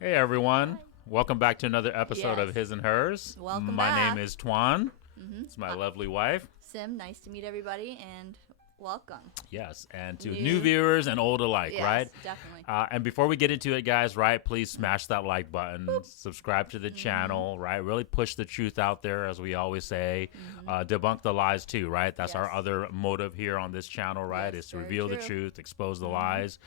Hey everyone, welcome back to another episode of Yes. His and Hers. Welcome My back. name is Tuan. Mm-hmm. It's my lovely wife. Sim, nice to meet everybody and welcome. Yes, and to new New. viewers and old alike, Yes, right? definitely. And before we get into it, guys, right, please smash that like button, subscribe to the Mm-hmm. channel, right? Really push the truth out there, as we always say. Mm-hmm. Debunk the lies, too, right? That's our Yes. other motive here on this channel, right? Yes, Is to very reveal the true. truth, expose the Mhm. lies.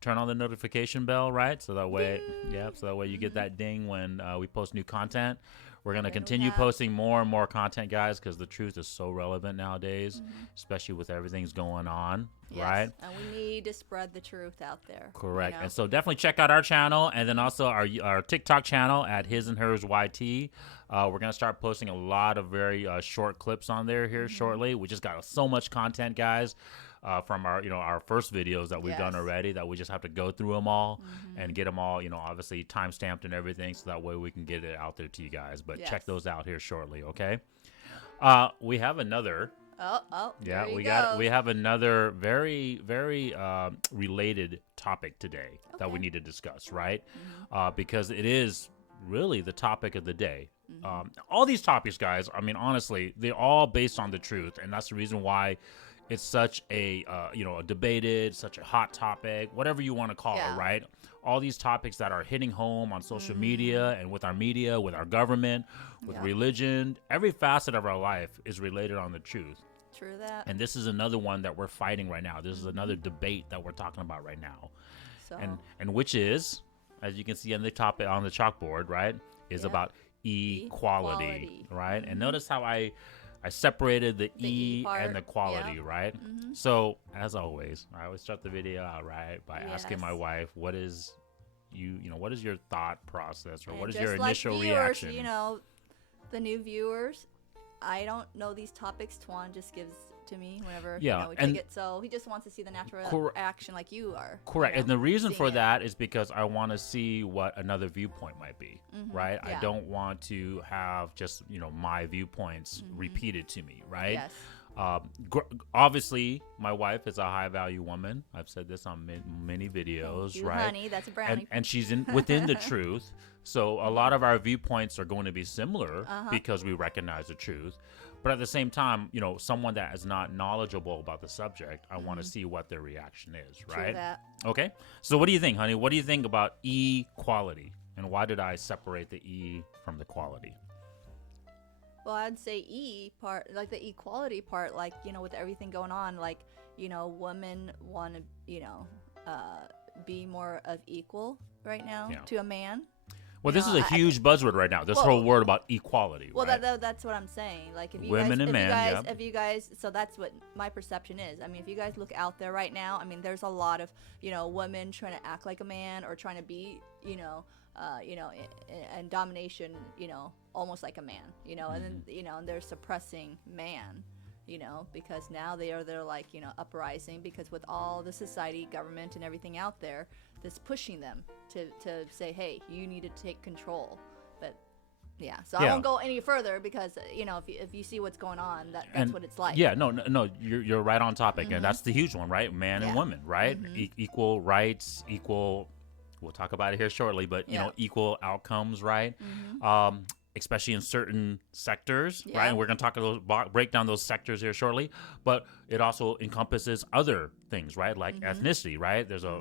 Turn on the notification bell, right? So that way, Ding. so that way you get that ding when we post new content. We're going to Then we continue have- posting more and more content, guys, because the truth is so relevant nowadays, Mm-hmm. especially with everything's going on, Yes. right? And we need to spread the truth out there. Correct. You know? And so definitely check out our channel and then also our TikTok channel at His and Hers YT. We're going to start posting a lot of very short clips on there here shortly. We just got so much content, guys. From our first videos that we've done Yes. already, that we just have to go through them all and get them all, obviously time stamped and everything, so that way we can get it out there to you guys. But check Yes. those out here shortly, okay? We have another. Oh, Yeah, there you we go. have another very related topic today that we Okay. need to discuss, right? Because it is really the topic of the day. All these topics, guys, I mean, honestly, they're all based on the truth, and that's the reason why it's such a a debated, such a hot topic, whatever you want to call Yeah. it, right? All these topics that are hitting home on social media and with our media, with our government, with Yeah. religion, every facet of our life is related on the truth. True that. And this is another one that we're fighting right now. This is another debate that we're talking about right now. So, And which is, as you can see on the topic on the chalkboard, right, is Yeah. about equality, Equality. right? And notice how I separated the E E part, and the quality, yeah. right? So as always, I always start the video out right by asking my Yes. wife, what is what is your thought process, or and what is just your like initial viewers, reaction? The new viewers, I don't know these topics. Tuan just gives to me whenever Yeah, we and- take it. So he just wants to see the natural Cor- action like you are. Correct. you And know, the reason seeing for it. that is because I want to see what another viewpoint might be, right? I yeah. don't want to have just, my viewpoints repeated to me, right? Yes. Obviously, my wife is a high value woman. I've said this on many videos, Thank you, right? honey. That's a brownie. And she's within the truth. So a lot of our viewpoints are going to be similar Uh-huh. because we recognize the truth. But at the same time, someone that is not knowledgeable about the subject, I want to see what their reaction is, Mm-hmm. True right? that. Okay. So what do you think, honey? What do you think about equality? And why did I separate the E from the quality? Well, I'd say E part, like the equality part, like, with everything going on, like, women want to, be more of equal right now Yeah. to a man. Well, this is know, a huge buzzword right now. This Well- whole word about equality, Well, right? that's what I'm saying. Like, if you Women guys, and if men, you guys, yeah. if you guys, so that's what my perception is. I mean, if you guys look out there right now, I mean, there's a lot of, women trying to act like a man or trying to be, and domination, almost like a man, and then, and they're suppressing man, because now they're like, uprising because with all the society, government, and everything out there, that's pushing them to say, hey, you need to take control. But yeah, so I Yeah. won't go any further because if you see what's going on, that's And what it's like. Yeah, no, you're right on topic, and that's the huge one, right? Man and Yeah. woman, right? Equal rights, equal. We'll talk about it here shortly, but Yeah. equal outcomes, right? Especially in certain sectors, right? Yeah. And we're gonna break down those sectors here shortly. But it also encompasses other things, right? Like ethnicity, right? There's a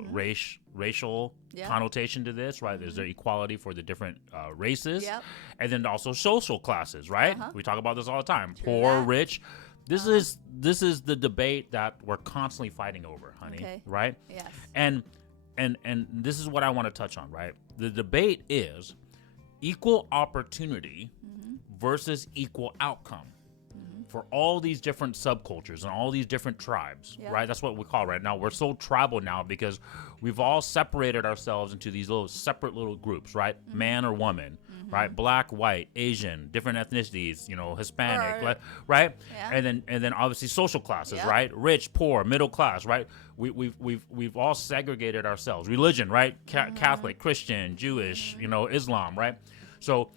racial Yeah. connotation to this, right? There's the equality for the different races, Yep. and then also social classes, right? Uh-huh. We talk about this all the time. True Poor, that. rich. This is the debate that we're constantly fighting over, honey. Okay. Right? Yes. And this is what I want to touch on, right? The debate is equal opportunity versus equal outcome for all these different subcultures and all these different tribes, Yeah. right? That's what we call right now. We're so tribal now because we've all separated ourselves into these little separate little groups, right? Man or woman, right? Black, white, Asian, different ethnicities, Hispanic, Right. right? Yeah. And then obviously social classes, Yeah. right? Rich, poor, middle class, right? We've all segregated ourselves. Religion, right? Catholic, Christian, Jewish, Islam, right? So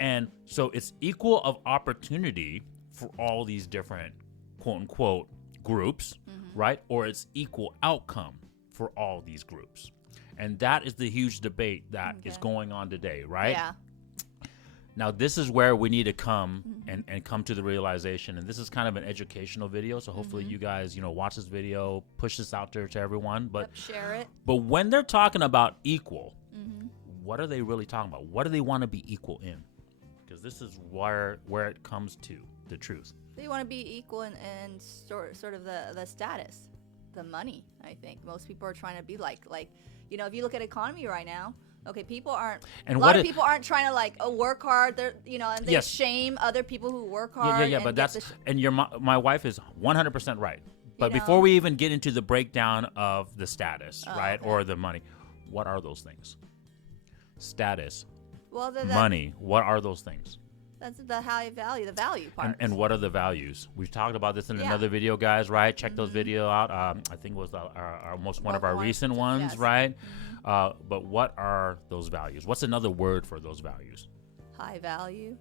it's equal of opportunity for all these different quote unquote groups, right? Or it's equal outcome for all these groups. And that is the huge debate that is going on today, right? Yeah. Now, this is where we need to come and come to the realization, and this is kind of an educational video, so hopefully you guys, watch this video, push this out there to everyone. But share it. But when they're talking about equal, what are they really talking about? What do they want to be equal in? Because this is where it comes to the truth. They want to be equal in sort of the status, the money. I think most people are trying to be like if you look at economy right now. Okay, people aren't. And a lot of people aren't trying to work hard. They're and they shame other people who work hard. Yeah. But that's and my wife is 100% right. But You know? before we even get into the breakdown of the status, right, okay. or the money, what are those things? Status, well, money. What are those things? That's the high value, the value part. And what are the values? We've talked about this in another video, guys, right? Check those video out. I think it was one of our recent ones, yes. right? But what are those values? What's another word for those values? High value.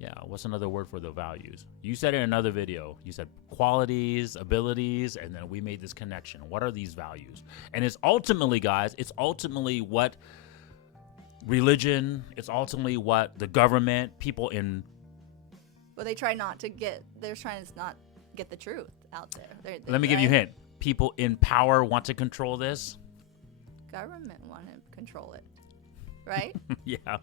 Yeah, what's another word for the values? You said in another video, you said qualities, abilities, and then we made this connection. What are these values? And it's ultimately, guys, what religion, it's ultimately what the government, people in... Well, they're trying to not get the truth out there. Let me give you a hint. People in power want to control this. Government want to control it, right? Yeah.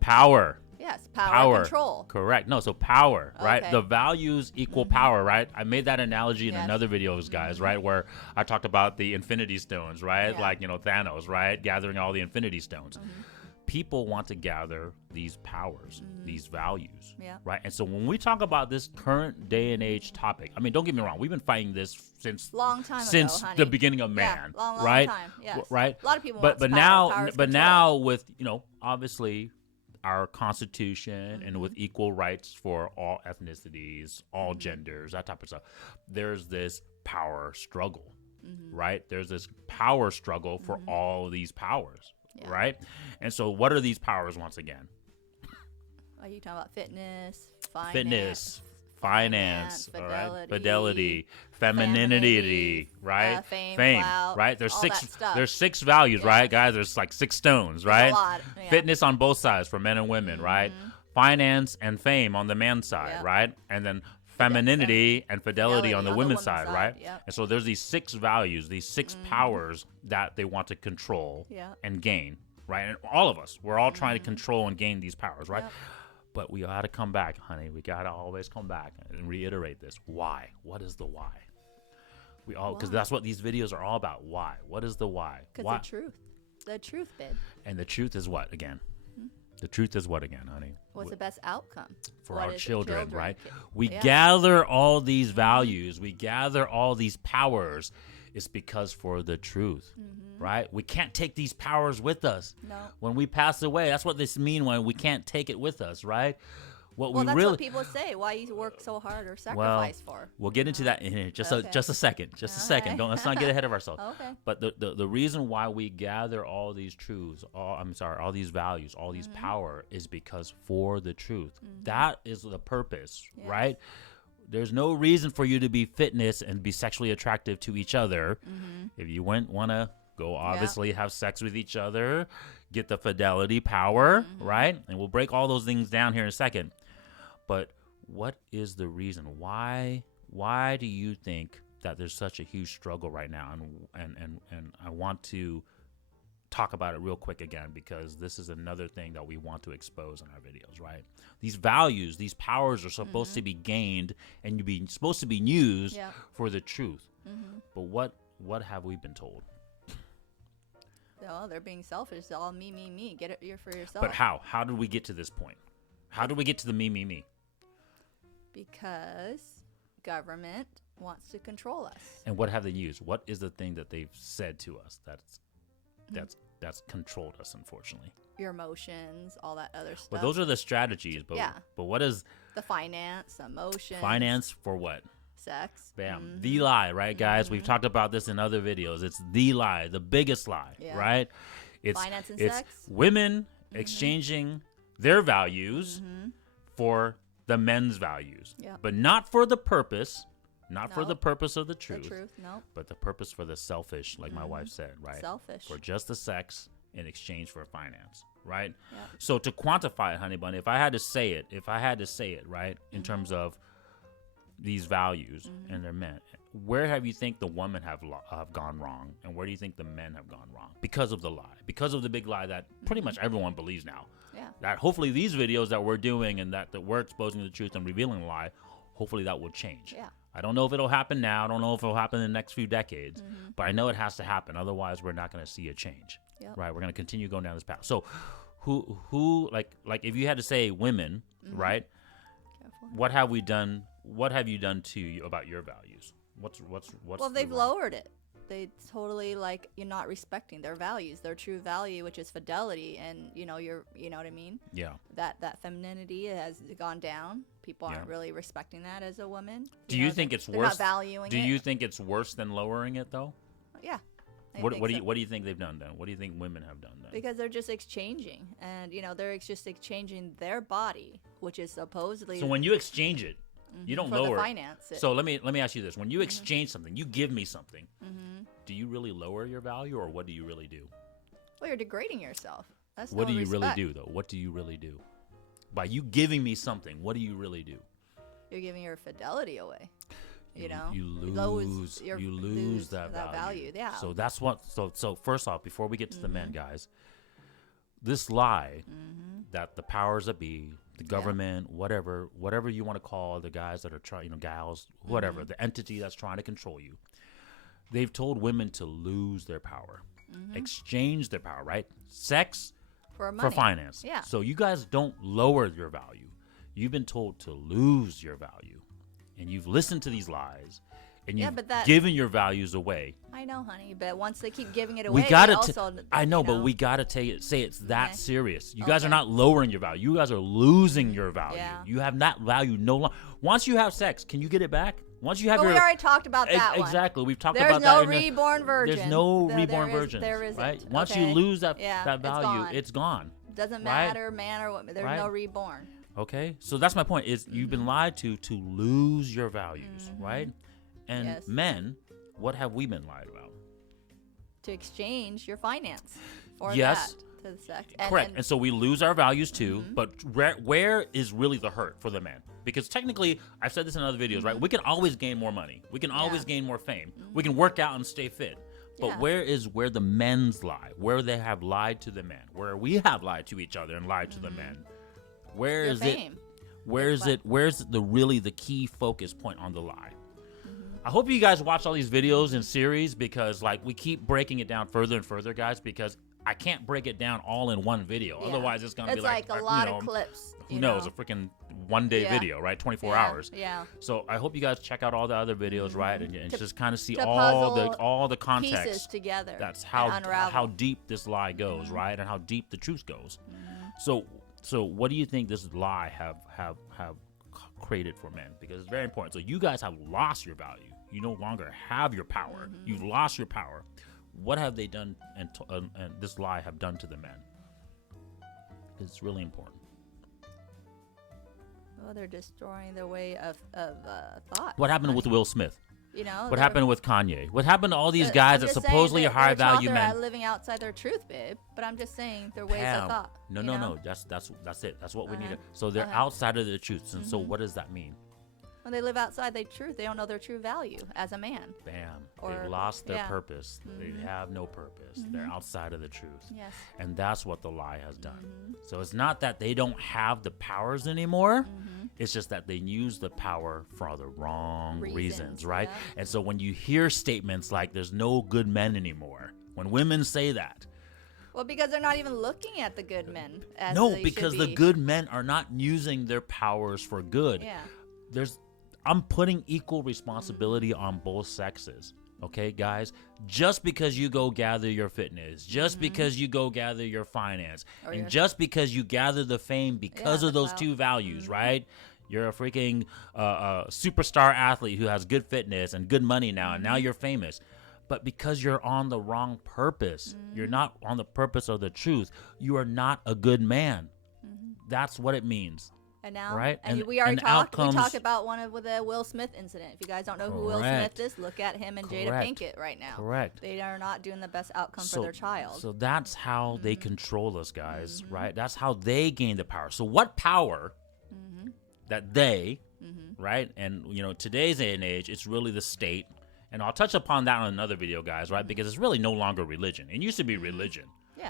Power. Yes, power control. Correct. No, so power, right? Okay. The values equal power, right? I made that analogy in another videos, guys, right? Where I talked about the Infinity Stones, right? Yeah. Like, Thanos, right? Gathering all the Infinity Stones. People want to gather these powers, these values, right? And so when we talk about this current day and age topic, I mean, don't get me wrong, we've been fighting this since the beginning of man, long right? time, yes. Right. A lot of people but want now control. now with obviously our Constitution and with equal rights for all ethnicities, all genders, that type of stuff, there's this power struggle, right? There's this power struggle for all these powers. Yeah. Right? And so what are these powers once again? Are you talking about fitness, finance, all fidelity, right? Fidelity, femininity, right? Fame, clout, right? There's all six that stuff. there's 6 values, right, guys? There's like 6 stones, right? a lot, yeah. Fitness on both sides for men and women, right? Finance and fame on the man's side, right? And then femininity and fidelity on the women's side, right? Yep. And so there's these 6 values, these 6 powers that they want to control and gain, right? And all of us, we're all trying to control and gain these powers, right? Yep. But we got to come back, honey. We got to always come back and reiterate this. Why? What is the why? Because that's what these videos are all about. Why? What is the why? Because the truth, babe. And the truth is what again? The truth is what again, honey? What's the best outcome for our children, right? Yeah. We gather all these values, we gather all these powers. It's because for the truth, right? We can't take these powers with us. No. When we pass away, that's what this means when we can't take it with us, right? That's what people say. Why you work so hard or sacrifice for? We'll get into that in just a second. Let's not get ahead of ourselves. Okay. But the reason why we gather all these truths, all these values, all these power is because for the truth. That is the purpose, right? There's no reason for you to be fitness and be sexually attractive to each other. If you want to go obviously have sex with each other, get the fidelity power, right? And we'll break all those things down here in a second. But what is the reason? Why do you think that there's such a huge struggle right now? And I want to talk about it real quick again, because this is another thing that we want to expose in our videos, right? These values, these powers are supposed to be gained and supposed to be used for the truth. But what have we been told? No, they're being selfish. It's all me. Get it for yourself. But how? How did we get to this point? How did we get to the me? Because government wants to control us. And what have they used? What is the thing that they've said to us that's controlled us, unfortunately? Your emotions, all that other stuff. Well, those are the strategies, but what is the finance, emotions? Finance for what? Sex. Bam. The lie, right, guys? We've talked about this in other videos. It's the lie, the biggest lie, right? It's finance and it's sex. Women exchanging their values for the men's values, but not for the purpose Not for Nope. the purpose of the The truth, truth. Nope. but the purpose for the selfish, like my wife said, right? Selfish. For just the sex in exchange for finance, right? Yep. So to quantify it, honey bunny, if I had to say it, right, in terms of these values and their men, where have you think the women have gone wrong, and where do you think the men have gone wrong because of the lie, because of the big lie that pretty much everyone believes now? Yeah. That hopefully these videos that we're doing and that we're exposing the truth and revealing the lie, hopefully that will change. Yeah. I don't know if it'll happen now. I don't know if it'll happen in the next few decades, but I know it has to happen. Otherwise, we're not going to see a change, Yep. right? We're going to continue going down this path. So, who like if you had to say women, right? Careful. What have we done? What have you done to you about your values? What's Well, they've lowered it. They totally you're not respecting their values, their true value, which is fidelity, and you know what I mean. Yeah. That femininity has gone down. People aren't Yeah. really respecting that as a woman. Do you know, think it's they're worse? Not valuing Do it. you think it's worse than lowering it though? Yeah. I What think do so. you think they've done then? What do you think women have done then? Because they're just exchanging, and they're just exchanging their body, which is supposedly So when you exchange it, you don't for lower the it. finance. So let me ask you this: when you exchange something, you give me something. Do you really lower your value, or what do you really do? Well, you're degrading yourself. That's What no do you really respect. do, though? What do you really do? By you giving me something, what do you really do? You're giving your fidelity away. You know, you lose that value. Yeah. So that's what. So first off, before we get to the men, guys, this lie that the powers that be, the government, whatever you want to call the guys that are trying, gals, whatever, the entity that's trying to control you, they've told women to lose their power, exchange their power, right? Sex for for money. finance. Yeah. So you guys don't lower your value. You've been told to lose your value, and you've listened to these lies, and Yeah, you've but that- given your values away. I know, honey, but once they keep giving it away, We gotta. they also, I know, you but we gotta say it's that Okay. serious. You guys are Okay. not lowering your value. You guys are losing your value. Yeah. You have that value no longer. Once you have sex, can you get it back? Once you have But your we already talked about that one. exactly. We've talked There's about no that. in the- reborn virgin. There's no There reborn is- virgins. there isn't. Right. Once Okay. you lose that Yeah, that it's value, gone. it's gone. Doesn't Right? matter, man or woman. There's Right? no reborn. Okay, so that's my point. Is you've been lied to lose your values, right? And Yes. men, what have we been lied about? To exchange your finance for Yes. that to the sex. Correct. And so we lose our values too. Mm-hmm. But where is really the hurt for the men? Because technically, I've said this in other videos, right? We can always gain more money. We can always Mm-hmm. Yeah. gain more fame. We can work out and stay fit. But Yeah. where the men's lie? Where they have lied to the men? Where we have lied to each other and lied to the men? Where Your is fame. it? Where is it? Where's the key focus point on the lie? Mm-hmm. I hope you guys watch all these videos in series because we keep breaking it down further and further, guys, because I can't break it down all in one video. Yeah. Otherwise, it's gonna It's be like a lot of clips. who you knows, know? a freaking one-day Yeah. video, right? 24 Yeah, hours. Yeah. So I hope you guys check out all the other videos, right, and To- just kind of see to all the puzzle context. Pieces together. That's and how unravel. deep this lie goes, right, and how deep the truth goes. So what do you think this lie have created for men? Because it's very important. So you guys have lost your value. You no longer have your power. You've lost your power. What have they done and this lie have done to the men? It's really important. Well, they're destroying their way of thought. What happened with Will Smith? What they're- happened with Kanye? What happened to all these I'm guys that just saying supposedly are they're high value taught they're men? living outside their truth, babe. But I'm just saying their ways Pam, of thought. No, you no, know? no. That's it. That's what we need. Okay. So they're Okay. outside of the truth. And so what does that mean? When they live outside their truth, they don't know their true value as a man. Bam. Or- They've lost their yeah. purpose. They have no purpose. They're outside of the truth. Yes. And that's what the lie has done. So it's not that they don't have the powers anymore. It's just that they use the power for the wrong reasons, right? yeah. And so when you hear statements like there's no good men anymore, when women say that, Well, because they're not even looking at the good men. As no, they should because the be. good men are not using their powers for good. Yeah. I'm putting equal responsibility on both sexes. Okay, guys? Just because you go gather your fitness, just because you go gather your finance, Or and your- just because you gather the fame because Yeah, of the those clout. two values, right? You're a freaking superstar athlete who has good fitness and good money now, and now you're famous. But because you're on the wrong purpose, you're not on the purpose of the truth, you are not a good man. That's what it means. And now, right? and we already and talked. outcomes, We talked about with the Will Smith incident. If you guys don't know who Will Smith is, look at him and Jada Correct. Pinkett right now. Correct. They are not doing the best outcome for their child. So that's how they control us, guys, right? That's how they gain the power. So what power that they, right? And today's day and age, it's really the state. And I'll touch upon that on another video, guys, right? Because it's really no longer religion. It used to be religion,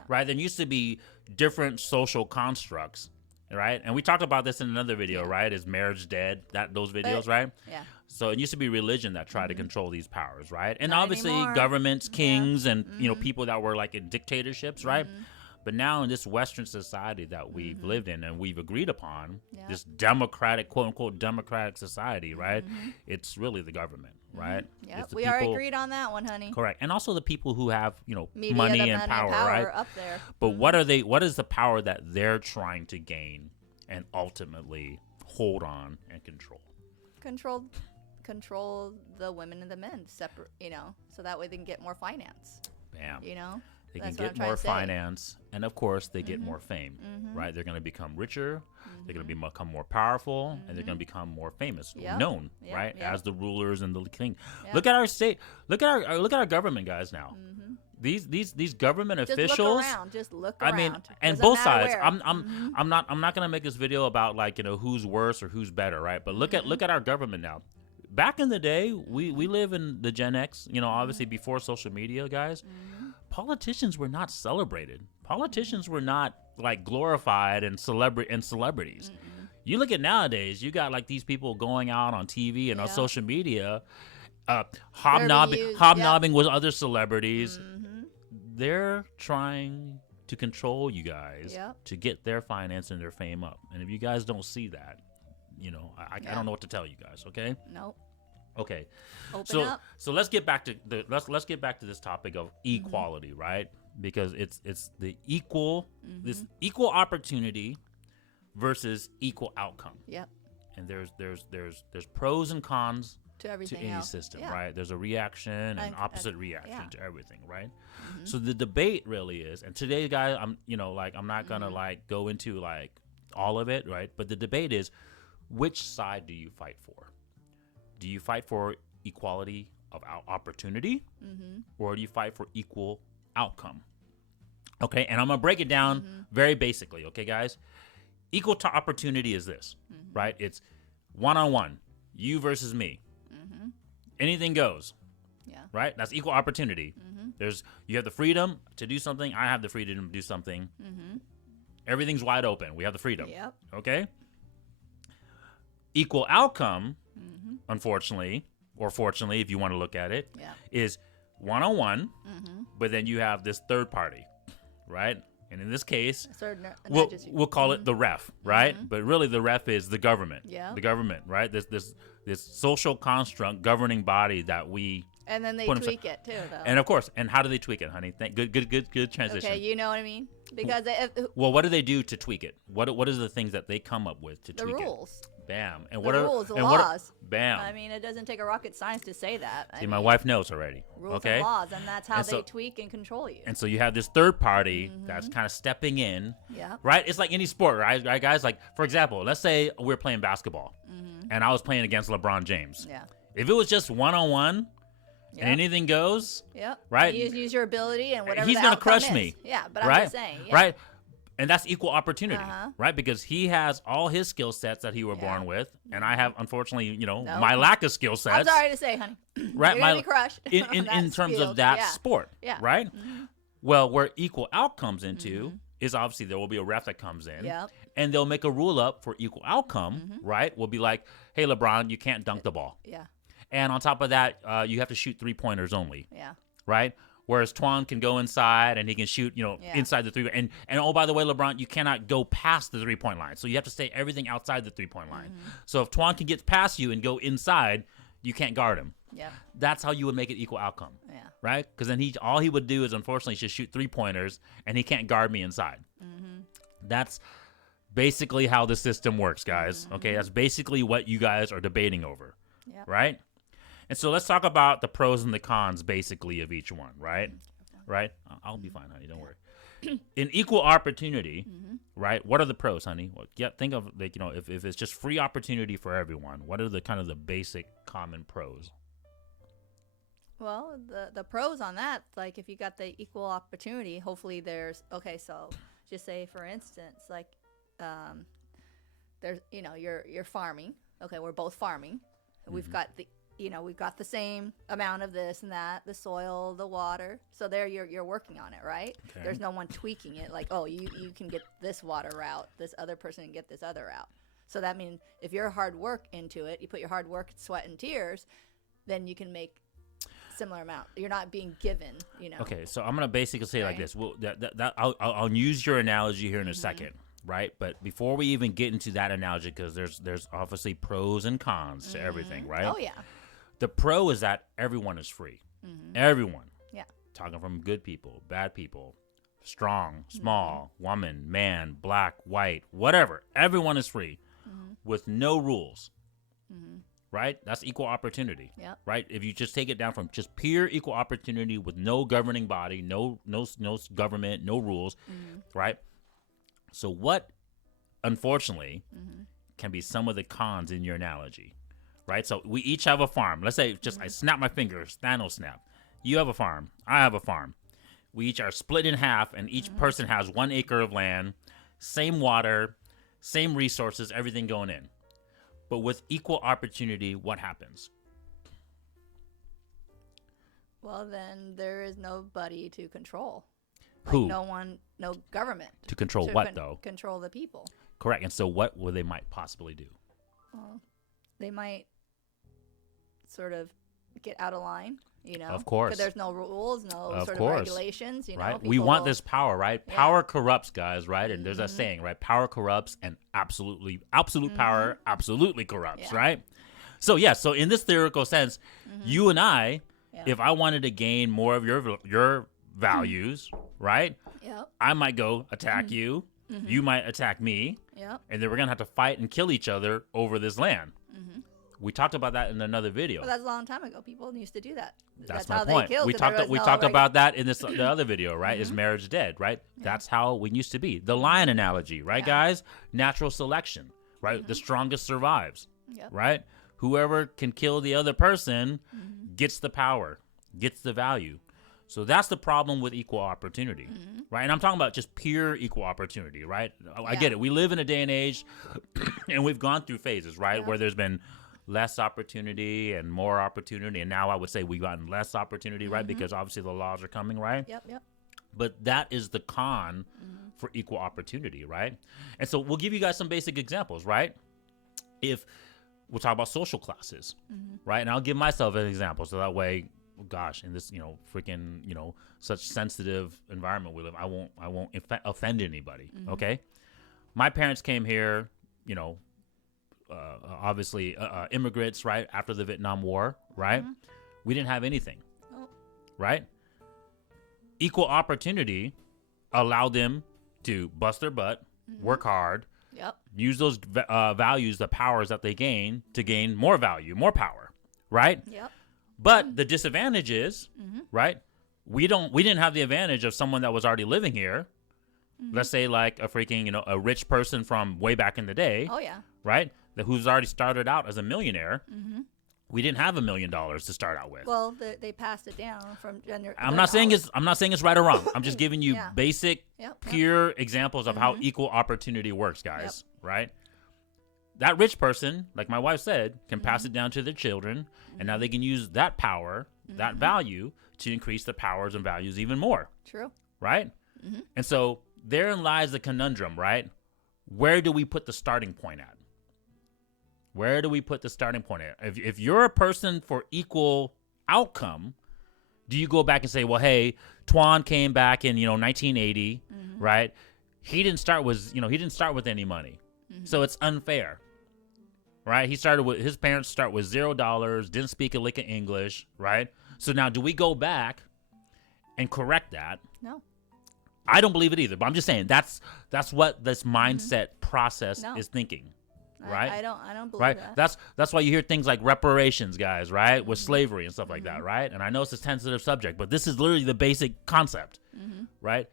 right? There used to be different social constructs, right? And we talked about this in another video, right? Is marriage dead? Those videos, right? Yeah. So it used to be religion that tried to control these powers, right? And Not obviously anymore. governments, kings, and people that were like in dictatorships, right? But now in this Western society that we've lived in and we've agreed upon, this democratic, quote unquote, democratic society, right? It's really the government, right? Yeah, we already agreed on that one, honey. Correct. And also the people who have, Media, money and power, right? up there. But what is the power that they're trying to gain and ultimately hold on and control? Control the women and the men separate, so that way they can get more finance. Bam. They That's can what get I'm more trying to say. finance, and of course, they get more fame, right? They're going to become richer, they're going to become more powerful, and they're going to become more famous, known, right, as the rulers and the king. Look at our state. Look at our government, guys. Now, these government officials. Just look around. I mean, and Doesn't both matter sides. where. I'm not going to make this video about like who's worse or who's better, right? But look at our government now. Back in the day, we live in the Gen X, obviously before social media, guys. Politicians were not celebrated. Politicians were not like glorified and celebrities. You look at nowadays, you got like these people going out on TV and on social media, hobnobbing with other celebrities. They're trying to control you guys to get their finance and their fame up. And if you guys don't see that, I don't know what to tell you guys. Okay. Nope. Okay. Open up. So let's get back to let's get back to this topic of equality, right? Because it's the this equal opportunity versus equal outcome. Yep. And there's pros and cons To everything to any else. system, Yeah. right? There's a reaction and opposite reaction yeah. to everything, right? So the debate really is, and today, guys, I'm not gonna like go into like all of it, right? But the debate is, which side do you fight for? Do you fight for equality of opportunity, or do you fight for equal outcome? Okay, and I'm gonna break it down very basically. Okay, guys, equal to opportunity is this, right? It's one-on-one, you versus me. Anything goes. Yeah. Right? That's equal opportunity. You have the freedom to do something. I have the freedom to do something. Everything's wide open. We have the freedom. Yep. Okay? Equal outcome, unfortunately, or fortunately, if you want to look at it, is one-on-one, but then you have this third party, right? And in this case, we'll call it the ref, right? But really, the ref is the government. Yeah. The government, right? This social construct governing body that we. And then they put tweak it too, though. And of course, and how do they tweak it, honey? Good transition. Okay, you know what I mean? Because Well, what do they do to tweak it? What is the things that they come up with to the tweak rules. it? Bam. And The what are rules, the and laws. Bam. I mean, it doesn't take a rocket science to say that. See, my wife knows already. Rules okay. and laws, and that's how And so- they tweak and control you. And so you have this third party that's kind of stepping in, Yeah. right? It's like any sport, right, guys? Like, for example, let's say we're playing basketball, and I was playing against LeBron James. Yeah. If it was just one-on-one Yep. and anything goes, Yep. right? You use your ability and whatever he's the gonna outcome crush is. me. Yeah, but right? I'm just saying. Yeah. Right? And that's equal opportunity, Uh-huh. right? Because he has all his skill sets that he was Yeah. born with, and I have, unfortunately, No. my lack of skill I'm sets. sorry to say, honey. Right? You're gonna be crushed. in That's terms skilled. of that Yeah. sport, Yeah. right? Well, where equal out comes into is obviously there will be a ref that comes in, Yep. and they'll make a rule up for equal outcome, right? We'll be like, hey, LeBron, you can't dunk the ball. Yeah. And on top of that, you have to shoot 3-pointers only, Yeah. right? Whereas Twan can go inside and he can shoot, Yeah. inside the three. And oh, by the way, LeBron, you cannot go past the 3-point line. So you have to stay everything outside the 3-point line. So if Twan can get past you and go inside, you can't guard him. Yeah. That's how you would make it equal outcome, Yeah. right? Because then all he would do is unfortunately just shoot 3-pointers and he can't guard me inside. That's basically how the system works, guys. Okay, that's basically what you guys are debating over, Yep. right? And so let's talk about the pros and the cons, basically, of each one, right? Right? I'll be fine, honey. Don't worry. In equal opportunity, right? What are the pros, honey? Well, yeah, think of like, if it's just free opportunity for everyone, what are the kind of the basic common pros? Well, the pros on that, like if you got the equal opportunity, hopefully so just say for instance, like there's you're farming. Okay, we're both farming. We've got the same amount of this and that, the soil, the water. So there you're working on it, right? Okay. There's no one tweaking it like, oh, you can get this water route, this other person can get this other route. So that means if you're hard work into it, you put your hard work, sweat, and tears, then you can make similar amount. You're not being given, Okay, so I'm gonna basically say like this. Well, I'll use your analogy here in a second, right? But before we even get into that analogy, because there's obviously pros and cons to everything, right? Oh yeah. The pro is that everyone is free. Everyone. Yeah. Talking from good people, bad people, strong, small, woman, man, black, white, whatever. Everyone is free with no rules. Right? That's equal opportunity. Yep. Right? If you just take it down from just pure equal opportunity with no governing body, no government, no rules, right? So what, unfortunately, can be some of the cons in your analogy, right? So we each have a farm. Let's say just I snap my fingers, Thanos snap. You have a farm. I have a farm. We each are split in half, and each person has 1 acre of land, same water, same resources, everything going in. But with equal opportunity, what happens? Well, then there is nobody to control. Who? No government. To control what, though? Control the people. Correct. And so what will they might possibly do? Well, they might sort of get out of line, Of course. Because there's no rules, no Of sort course. of regulations, right? We want this power, right? Yeah. Power corrupts, guys, right? And there's that saying, right? Power corrupts, and absolute power absolutely corrupts, Yeah. right? So, so in this theoretical sense, you and I, if I wanted to gain more of your values, right? Yep. I might go attack you. You might attack me. Yep. And then we're going to have to fight and kill each other over this land. We talked about that in another video. Well, that's a long time ago. People used to do that. That's how my point. They killed, We talked about that in the other video, right? Is marriage dead, right? Yeah. That's how we used to be. The lion analogy, right, guys? Natural selection, right? The strongest survives, right? Whoever can kill the other person gets the power, gets the value. So that's the problem with equal opportunity, right? And I'm talking about just pure equal opportunity, right? I get it. We live in a day and age, and we've gone through phases, right, where there's been less opportunity and more opportunity, and now I would say we've gotten less opportunity, right? Because obviously the laws are coming, right? Yep. But that is the con for equal opportunity, right? And so we'll give you guys some basic examples, right? If we'll talk about social classes, right? And I'll give myself an example, so that way, gosh, in this freaking such sensitive environment we live, I won't offend anybody. Okay, my parents came here, obviously immigrants, right, after the Vietnam War, right? We didn't have anything, right? Equal opportunity allowed them to bust their butt, work hard, use those values, the powers that they gain to gain more value, more power, right? But the disadvantage is, right, we didn't have the advantage of someone that was already living here. Let's say like a freaking, a rich person from way back in the day. Oh, yeah. Right? Who's already started out as a millionaire. We didn't have $1 million to start out with. Well, they passed it down from gender. I'm not saying it's right or wrong. I'm just giving you basic, pure examples of how equal opportunity works, guys. Right? That rich person, like my wife said, can pass it down to their children, and now they can use that power, that value, to increase the powers and values even more. True. Right? And so therein lies the conundrum, right? Where do we put the starting point at? Where do we put the starting point at? If you're a person for equal outcome, do you go back and say, well, hey, Tuan came back in 1980, right? He didn't start with any money, so it's unfair, right? His parents start with $0, didn't speak a lick of English, right? So now, do we go back and correct that? No. I don't believe it either, but I'm just saying that's what this mindset process is thinking. Right? I don't believe that. That's why you hear things like reparations, guys, right? With slavery and stuff like that, right? And I know it's a sensitive subject, but this is literally the basic concept, right?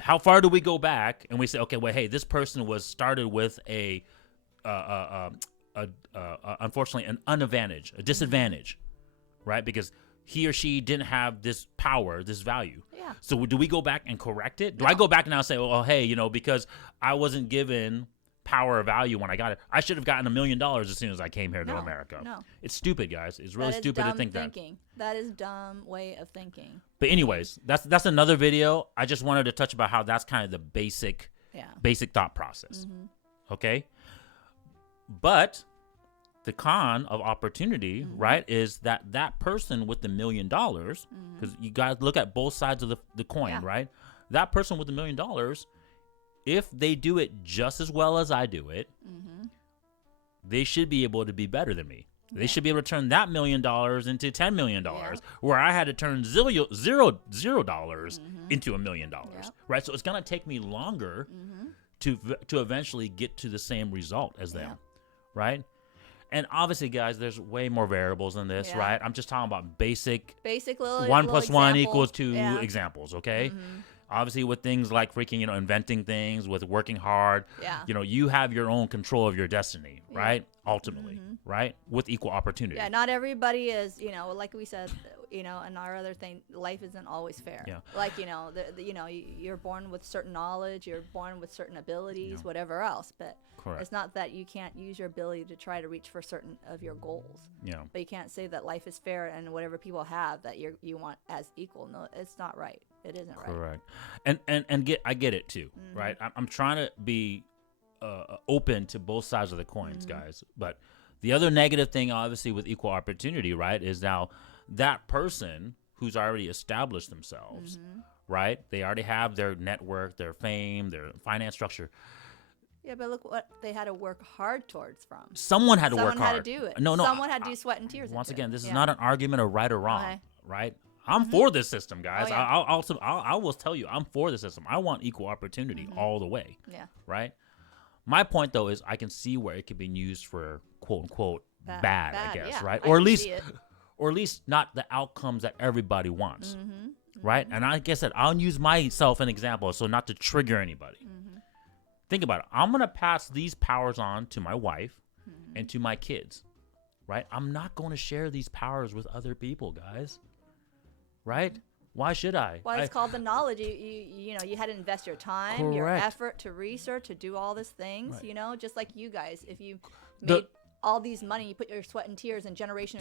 how far do we go back and we say, okay, well, hey, this person was started with unfortunately a disadvantage, right? Because he or she didn't have this power, this value. Yeah. So do we go back and correct it? Do No. I go back now and say, well, hey, because I wasn't given power or value when I got it, I should have gotten $1 million as soon as I came here to America. No. It's stupid, guys. It's really That is stupid to dumb think thinking. That is dumb way of thinking. But anyways, that's another video. I just wanted to touch about how that's kind of the basic thought process. Okay? But the con of opportunity, right, is that person with the $1 million, because you got to look at both sides of the coin, right? That person with the $1 million, if they do it just as well as I do it, they should be able to be better than me. They should be able to turn that $1 million into $10 million, where I had to turn $0 into $1 million, right? So it's gonna take me longer to eventually get to the same result as them, right? And obviously, guys, there's way more variables than this, right? I'm just talking about basic little 1 + 1 examples. = 2 examples, okay? Obviously, with things like freaking, inventing things, with working hard, you have your own control of your destiny, right? Ultimately, right? With equal opportunity. Yeah, not everybody is, like we said, and our other thing, life isn't always fair. Yeah. Like, you're born with certain knowledge, you're born with certain abilities, whatever else, but Correct. It's not that you can't use your ability to try to reach for certain of your goals. Yeah. But you can't say that life is fair and whatever people have that you want as equal. No, it's not right. It isn't right. Correct. And I get it too, right? I'm trying to be open to both sides of the coins, guys. But the other negative thing, obviously, with equal opportunity, right, is now that person who's already established themselves, right? They already have their network, their fame, their finance structure. Yeah, but look what they had to work hard towards from. Someone had to work hard. Someone had to do it. No. Someone had to do sweat and tears. Once again, this is not an argument of right or wrong, Okay. right? I'm for this system, guys. Oh, yeah. I will tell you, I'm for the system. I want equal opportunity all the way. Yeah. Right. My point though is I can see where it could be used for quote unquote bad, I guess, yeah. right? I Or can at see it. least not the outcomes that everybody wants, right? And like I said, I'll use myself an example, so not to trigger anybody. Think about it. I'm gonna pass these powers on to my wife and to my kids, right? I'm not going to share these powers with other people, guys. Right? Why should I? Well, it's called the knowledge. You had to invest your time, your effort to research, to do all these things. Right. Just like you guys, if you made all these money, you put your sweat and tears and generation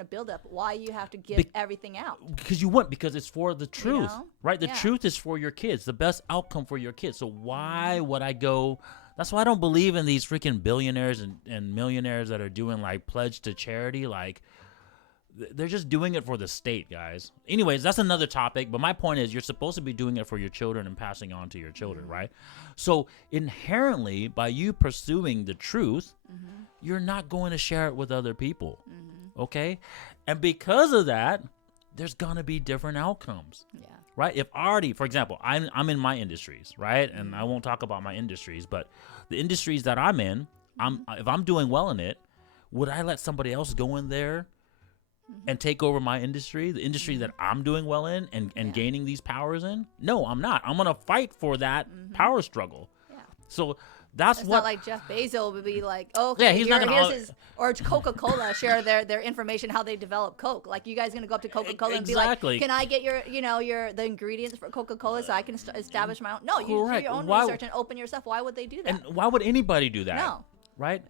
of buildup. Why you have to give everything out? Because you wouldn't. Because it's for the truth, right? The Yeah. truth is for your kids. The best outcome for your kids. So why would I go? That's why I don't believe in these freaking billionaires and millionaires that are doing like pledge to charity. Like, they're just doing it for the state, guys. Anyways, that's another topic. But my point is, you're supposed to be doing it for your children and passing on to your children, right? So inherently, by you pursuing the truth, you're not going to share it with other people, okay? And because of that, there's gonna be different outcomes, right? If already, for example, I'm in my industries, right? And I won't talk about my industries, but the industries that I'm in, if I'm doing well in it, would I let somebody else go in there and take over my industry, the industry that I'm doing well in and gaining these powers in? No, I'm not. I'm going to fight for that power struggle. Yeah. So that's it's what... not like Jeff Bezos would be like, okay, yeah, he's not gonna or Coca-Cola share their information, how they develop Coke. Like, you guys going to go up to Coca-Cola and be like, can I get the ingredients for Coca-Cola so I can establish my own? No, you do your own research and open yourself. Why would they do that? And why would anybody do that? No. Right?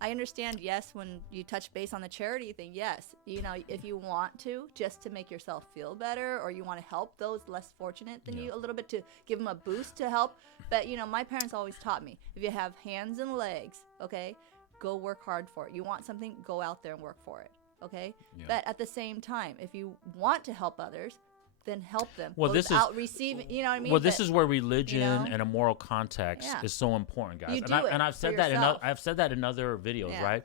I understand, yes, when you touch base on the charity thing, yes, if you want to, just to make yourself feel better, or you want to help those less fortunate than you a little bit, to give them a boost to help. But, my parents always taught me, if you have hands and legs, okay, go work hard for it. You want something, go out there and work for it, okay? Yeah. But at the same time, if you want to help others, then help them without receiving, you know what I mean? Well, this is where religion and a moral context is so important, guys. I've said that in other videos, right?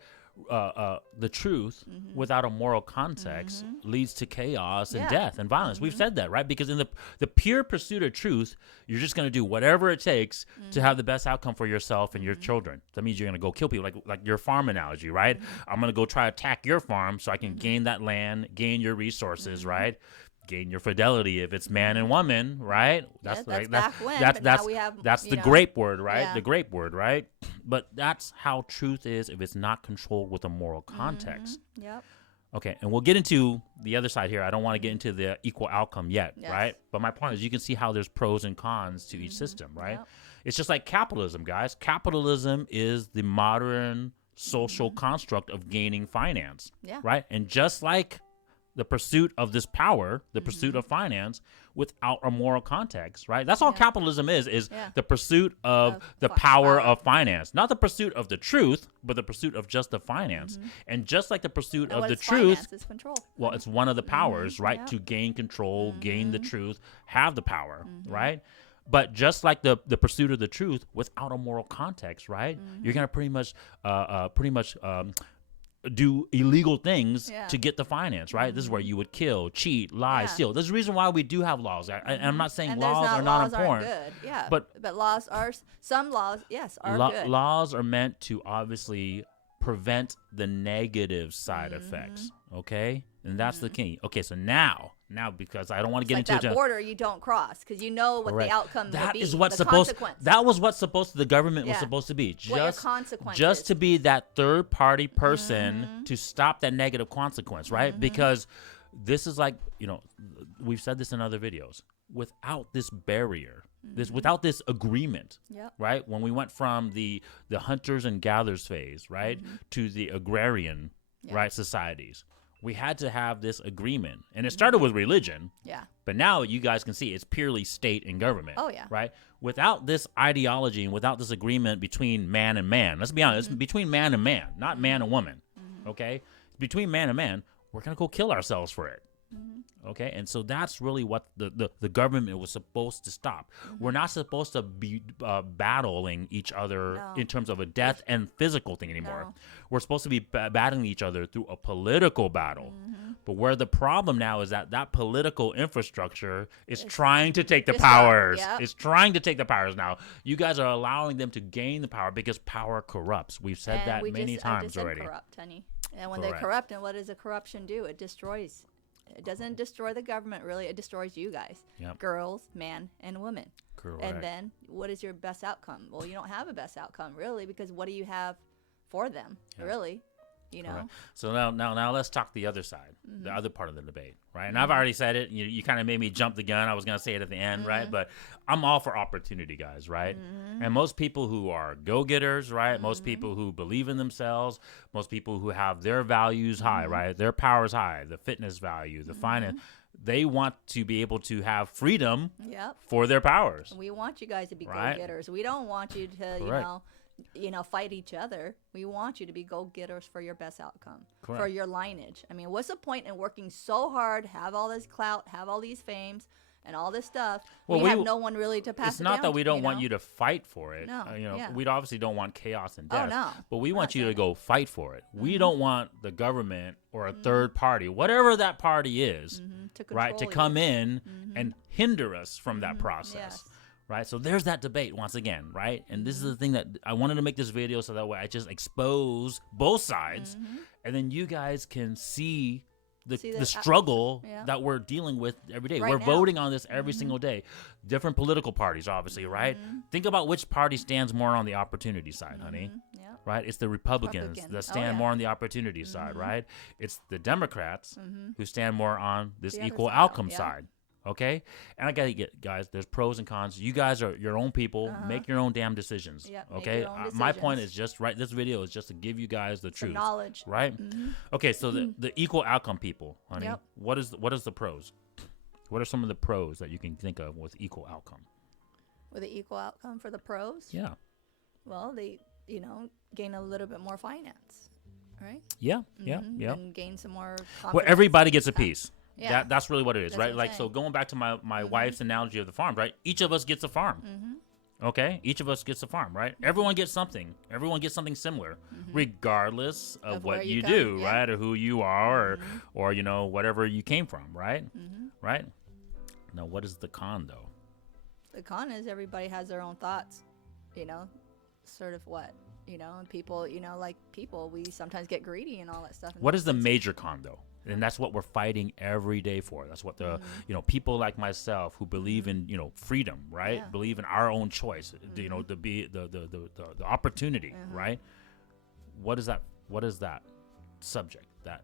The truth without a moral context leads to chaos and death and violence. We've said that, right? Because in the pure pursuit of truth, you're just going to do whatever it takes to have the best outcome for yourself and your children. That means you're going to go kill people, like your farm analogy, right? I'm going to go try to attack your farm so I can gain that land, gain your resources, right? gain your fidelity if it's man and woman, right? That's back when. But now we have, that's the grape word, right? Yeah. The grape word, right? But that's how truth is if it's not controlled with a moral context. Yep. Okay, and we'll get into the other side here. I don't want to get into the equal outcome yet, right? But my point is you can see how there's pros and cons to each system, right? Yep. It's just like capitalism, guys. Capitalism is the modern social construct of gaining finance, right? And just like the pursuit of this power, the pursuit of finance, without a moral context, right? That's all capitalism is the pursuit of the power of finance. Not the pursuit of the truth, but the pursuit of just the finance. And just like the pursuit of the truth, finance is control. well, it's one of the powers, right? To gain control, gain the truth, have the power, right? But just like the pursuit of the truth without a moral context, right? You're going to pretty much do illegal things to get the finance, right? This is where you would kill, cheat, lie, steal. There's a reason why we do have laws. I'm not saying laws are not important. Good. Yeah, but laws are, some laws, are good. Laws are meant to obviously prevent the negative side effects, okay? And that's the key. Okay, so now because I don't want to get into that border you don't cross because you know what the outcome will be. That is what's the supposed. consequence. That was what's supposed. The government was supposed to be just to be that third party person to stop that negative consequence, right? Because this is like, we've said this in other videos. Without this barrier, without this agreement, right? When we went from the hunters and gatherers phase, right, to the agrarian, right, societies. We had to have this agreement. And it started with religion. Yeah. But now you guys can see it's purely state and government. Oh, yeah. Right? Without this ideology and without this agreement between man and man, let's be honest, it's between man and man, not man and woman. Okay? Between man and man, we're going to go kill ourselves for it. Okay, and so that's really what the government was supposed to stop. We're not supposed to be battling each other in terms of a death and physical thing anymore. We're supposed to be battling each other through a political battle. But where the problem now is that political infrastructure is trying to take the powers. It's trying to take the powers now. You guys are allowing them to gain the power because power corrupts. We've said that many times already. Corrupt, honey. And when they corrupt, and what does a corruption do? It destroys. It doesn't destroy the government, really. It destroys you guys, girls, man, and woman. Correct. And then what is your best outcome? Well, you don't have a best outcome, really, because what do you have for them, really? Correct. So now let's talk the other side, the other part of the debate, right? And I've already said it. You kind of made me jump the gun. I was going to say it at the end, right? But I'm all for opportunity, guys, right? And most people who are go-getters, right? Most people who believe in themselves, most people who have their values high, right? Their powers high, the fitness value, the finance. They want to be able to have freedom for their powers. We want you guys to be go-getters. We don't want you to, fight each other. We want you to be go-getters for your best outcome, for your lineage. I mean, what's the point in working so hard, have all this clout, have all these fames, and all this stuff? Well, we have no one really to pass it's not down that we don't to, want you to fight for it. No, we obviously don't want chaos and death. Oh, no. But we want you to go fight for it. We don't want the government or a third party, whatever that party is, to come in and hinder us from that process. Yes. Right, so there's that debate once again, right? And this is the thing that I wanted to make this video so that way I just expose both sides, and then you guys can see the struggle that we're dealing with every day. We're voting on this every single day. Different political parties, obviously, right? Think about which party stands more on the opportunity side, honey. Right? It's the Republicans that stand more on the opportunity side, right? It's the Democrats who stand more on this equal outcome side. Okay? And I gotta get, guys, there's pros and cons. You guys are your own people. Make your own damn decisions. Okay? My point is just, this video is just to give you guys the truth. Knowledge. Right? Okay, so the equal outcome people, honey, what is the pros? What are some of the pros that you can think of with equal outcome? With the equal outcome for the pros? Yeah. Well, they, gain a little bit more finance, right? Yeah. And gain some more confidence. Well, everybody gets a piece. Yeah. That's really what it is, That's right? Like, so going back to my wife's analogy of the farm, right? Each of us gets a farm. Okay? Each of us gets a farm, right? Everyone gets something. Everyone gets something similar, regardless of what you do, right? Or who you are, or whatever you came from, right? Right? Now, what is the con, though? The con is everybody has their own thoughts, sort of what, and people, like people, we sometimes get greedy and all that stuff. What is the major con, though? And that's what we're fighting every day for. That's what the, people like myself who believe in, freedom, right? Yeah. Believe in our own choice, to be the opportunity, right? What is that subject? That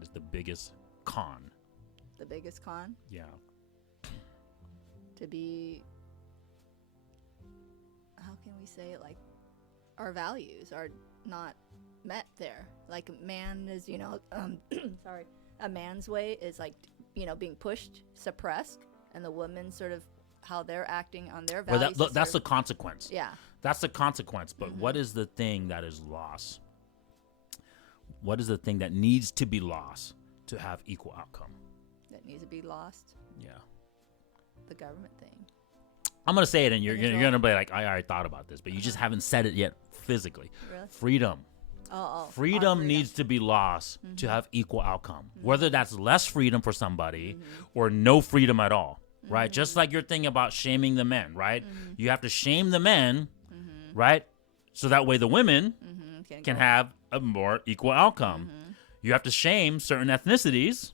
is the biggest con. The biggest con? Yeah. To be, how can we say it, like, our values are not met there. Like, man is, sorry, a man's way is like, being pushed, suppressed, and the woman sort of how they're acting on their values. Well, that's the consequence. Yeah. That's the consequence. But what is the thing that is lost? What is the thing that needs to be lost to have equal outcome? That needs to be lost? Yeah. The government thing. I'm going to say it, and you're going to be like, I already thought about this, but you just haven't said it yet physically. Really? Freedom. Freedom needs to be lost to have equal outcome. Whether that's less freedom for somebody or no freedom at all, right? Just like your thing about shaming the men, right? You have to shame the men, right? So that way the women can have a more equal outcome. You have to shame certain ethnicities.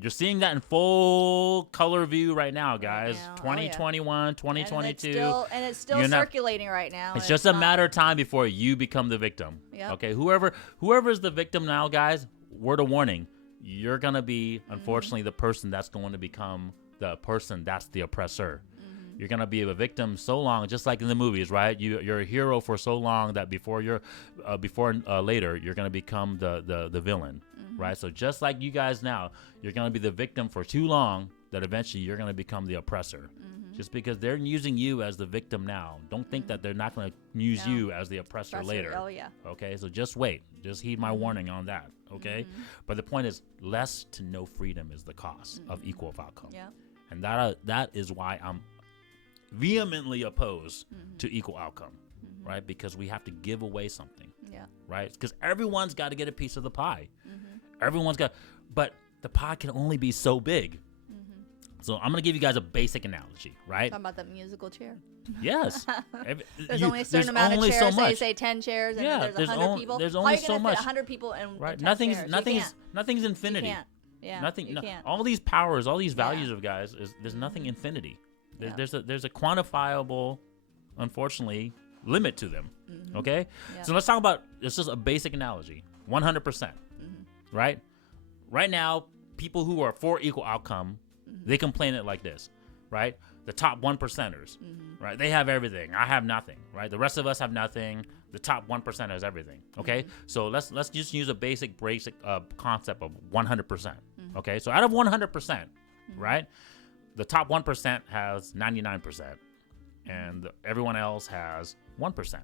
You're seeing that in full color view right now, guys. 2021, 2022. And it's still circulating right now. It's just a matter of time before you become the victim. Yep. Okay, whoever's the victim now, guys, word of warning, you're going to be, unfortunately, the person that's going to become the person that's the oppressor. You're going to be a victim so long, just like in the movies, right? You're a hero for so long that before later, you're going to become the villain. Right, so just like you guys now, you're going to be the victim for too long that eventually you're going to become the oppressor. Just because they're using you as the victim now, don't think that they're not going to use you as the oppressor later. Oh, yeah. Okay, so just wait. Just heed my warning on that, okay? But the point is, less to no freedom is the cost of equal outcome. Yeah. And that is why I'm vehemently opposed to equal outcome, right? Because we have to give away something. Yeah. Right? Because everyone's got to get a piece of the pie. Everyone's got, but the pie can only be so big. So I'm going to give you guys a basic analogy, right? Talking about the musical chair. Yes. There's only a certain amount of chairs. So so you say 10 chairs, and then there's 100 people. There's only so much. 100 people and right. 10 Nothing's chairs. infinity. You can't. Yeah. Nothing. You can't. All these powers, all these values of guys, there's nothing infinity. There's a quantifiable, unfortunately, limit to them. Okay. Yeah. So let's talk about. It's just a basic analogy. 100%. Right. Right now, people who are for equal outcome, they complain it like this, right? The top 1%ers, right? They have everything. I have nothing, right? The rest of us have nothing. The top 1% has everything. Okay, so let's just use a basic concept of 100%. Okay, so out of 100%, right? The top 1% has 99%, and everyone else has 1%.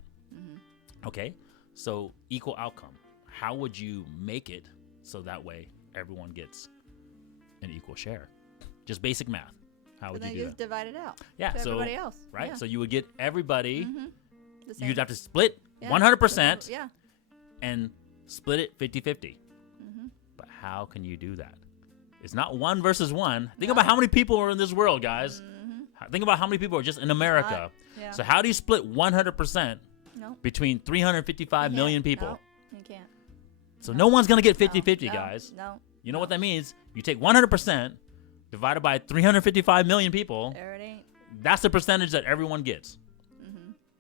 Okay, so equal outcome. How would you make it so that way everyone gets an equal share? Just basic math. How would you do that? Just divide it out. Yeah, to so everybody else. Right, Yeah. so you would get everybody. The same. You'd have to split 100%. Yeah. And split it 50-50. But how can you do that? It's not 1 versus 1. Think about how many people are in this world, guys. Think about how many people are just in America. Yeah. So how do you split 100% between 355 million people? No, you can't. So no one's going to get 50-50, guys. No. You know what that means? You take 100% divided by 355 million people. There it ain't. That's the percentage that everyone gets.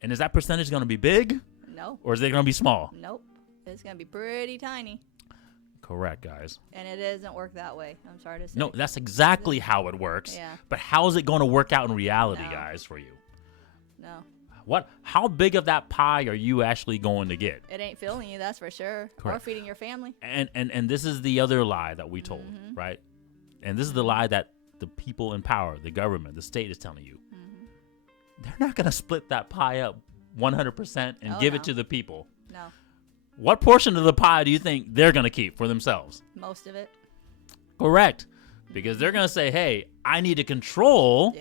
And is that percentage going to be big? No. Or is it going to be small? Nope. It's going to be pretty tiny. Correct, guys. And it doesn't work that way. I'm sorry to say. No, that's exactly how it works. Yeah. But how is it going to work out in reality, guys, for you? No. How big of that pie are you actually going to get? It ain't filling you, that's for sure. Correct. Or feeding your family. And this is the other lie that we told, right? And this is the lie that the people in power, the government, the state is telling you. They're not going to split that pie up 100% and give it to the people. No. What portion of the pie do you think they're going to keep for themselves? Most of it. Correct. Because they're going to say, hey, I need to control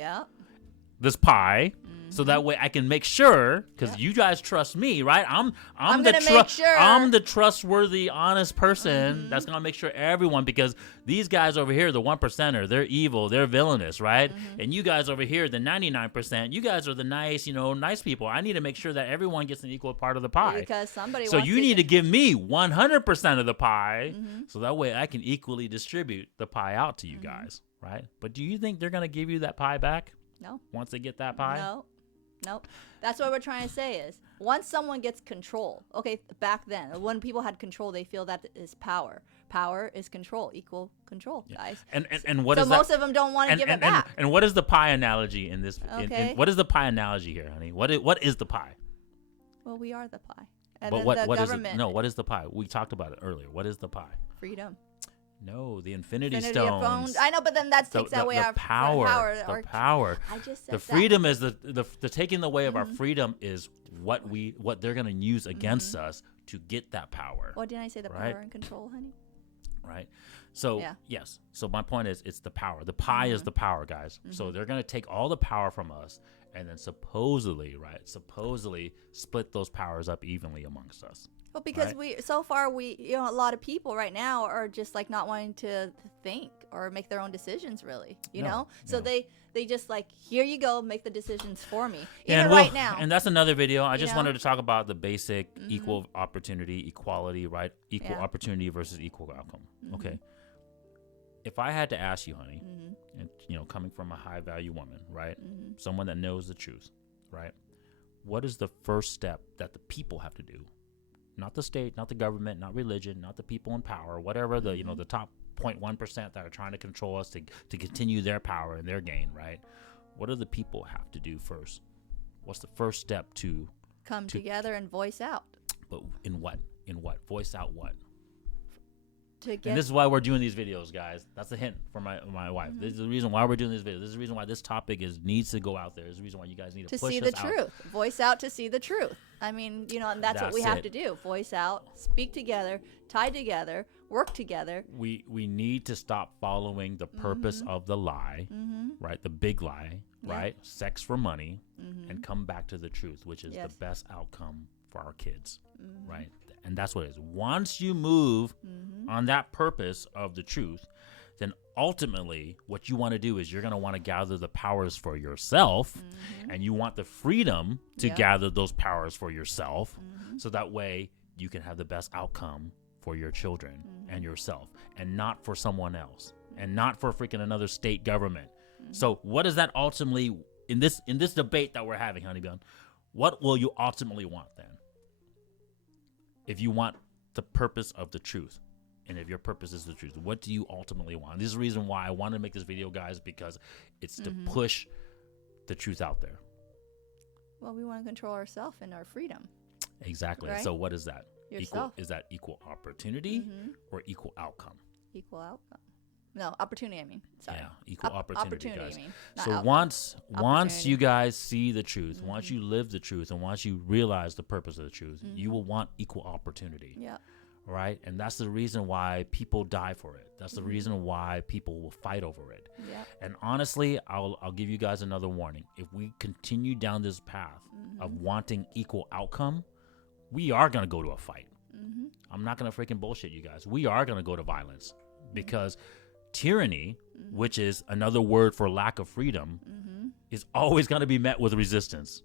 this pie. So that way I can make sure, because you guys trust me, right? I'm gonna make sure. I'm the trustworthy, honest person that's gonna make sure everyone, because these guys over here, the 1%er, they're evil, they're villainous, right? And you guys over here, the 99%, you guys are the nice, nice people. I need to make sure that everyone gets an equal part of the pie. Because somebody. So wants you need to give me 100% of the pie, so that way I can equally distribute the pie out to you guys, right? But do you think they're gonna give you that pie back? No. Once they get that pie? No. Nope. That's what we're trying to say is once someone gets control, okay, back then, when people had control, they feel that is power. Power is control, equal control, guys. And what so is that? most of them don't want to give it back. And what is the pie analogy in this? Okay. What is the pie analogy here, honey? What is the pie? Well, we are the pie. And But then what the is it? government, No, what is the pie? We talked about it earlier. What is the pie? freedom. No, the Infinity Of Stones. phones. I know, but then that takes away our power. our Power. I just said The freedom is the taking away of our freedom is what they're gonna use against us to get that power. What did I say? The right? power and control, honey. Right. So yes. So my point is, it's the power. The pie is the power, guys. So they're gonna take all the power from us, and then supposedly split those powers up evenly amongst us. Well, because a lot of people right now are just like not wanting to think or make their own decisions, really. You know, so they just like, here you go, make the decisions for me. Even right now. And that's another video. I just wanted to talk about the basic equal opportunity, equality, right? Equal opportunity versus equal outcome. Okay. If I had to ask you, honey, and coming from a high value woman, right? Someone that knows the truth, right? What is the first step that the people have to do? Not the state, not the government, not religion, not the people in power, whatever the the top 0.1% that are trying to control us to continue their power and their gain, right? What do the people have to do first? What's the first step to come together and voice out? But in what? Voice out what? And this is why we're doing these videos, guys. That's a hint for my wife. This is the reason why we're doing this video. This is the reason why this topic needs to go out there. This is the reason why you guys need to push see us the out. truth. Voice out to see the truth. I mean, and that's what we have to do. Voice out, speak together, tie together, work together. We need to stop following the purpose of the lie, right? The big lie, right? Sex for money, and come back to the truth, which is the best outcome for our kids, right? And that's what it is. Once you move on that purpose of the truth, then ultimately what you want to do is you're going to want to gather the powers for yourself, and you want the freedom to gather those powers for yourself, so that way you can have the best outcome for your children and yourself, and not for someone else, and not for freaking another state government. So what is that ultimately in this debate that we're having, honey bun? What will you ultimately want then? If you want the purpose of the truth, and if your purpose is the truth, what do you ultimately want? This is the reason why I wanted to make this video, guys, because it's to push the truth out there. Well, we want to control ourselves and our freedom. Exactly. Right? So what is that? Yourself. Is that equal opportunity or equal outcome? Equal outcome. No, opportunity, I mean. Sorry. Yeah, equal opportunity, guys. I mean, so outcome. once you guys see the truth, once you live the truth, and once you realize the purpose of the truth, you will want equal opportunity. Yeah. Right? And that's the reason why people die for it. That's the reason why people will fight over it. Yeah. And honestly, I'll give you guys another warning. If we continue down this path of wanting equal outcome, we are going to go to a fight. I'm not going to freaking bullshit you guys. We are going to go to violence, because tyranny, which is another word for lack of freedom, is always going to be met with resistance.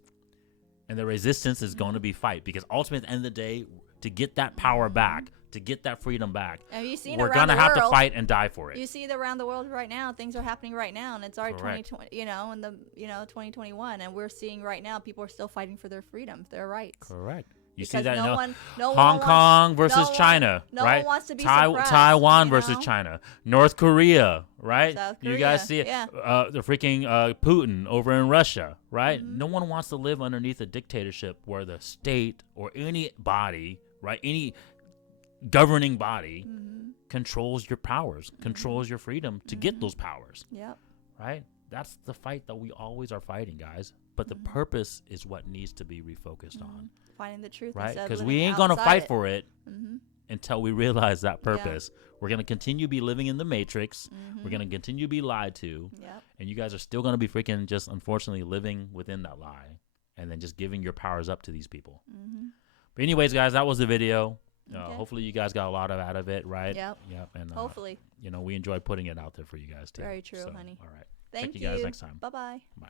And the resistance is going to be fight, because ultimately at the end of the day, to get that power back, to get that freedom back, we're going to have to fight and die for it. You see around the world right now, things are happening right now, and it's already 2020, in the 2021, and we're seeing right now people are still fighting for their freedom, their rights. Correct. You Because see that Hong Kong versus China, no right? one wants to be suppressed, Taiwan versus China, North Korea, right? South You Korea, guys see it. yeah. The freaking Putin over in Russia, right? No one wants to live underneath a dictatorship where the state or any body, right, any governing body controls your powers, controls your freedom to get those powers. Yep. Right? That's the fight that we always are fighting, guys. But the purpose is what needs to be refocused on. Finding the truth, right? Because we ain't gonna fight for it until we realize that purpose. We're going to continue to be living in the matrix. We're going to continue to be lied to. Yep. And you guys are still going to be freaking just unfortunately living within that lie and then just giving your powers up to these people. But anyways, guys, that was the video. Okay. Hopefully you guys got a lot out of it, right? Yep. And Hopefully. We enjoy putting it out there for you guys too. Very true, So, honey. All right. Thank Check you guys next time. Bye-bye. Bye.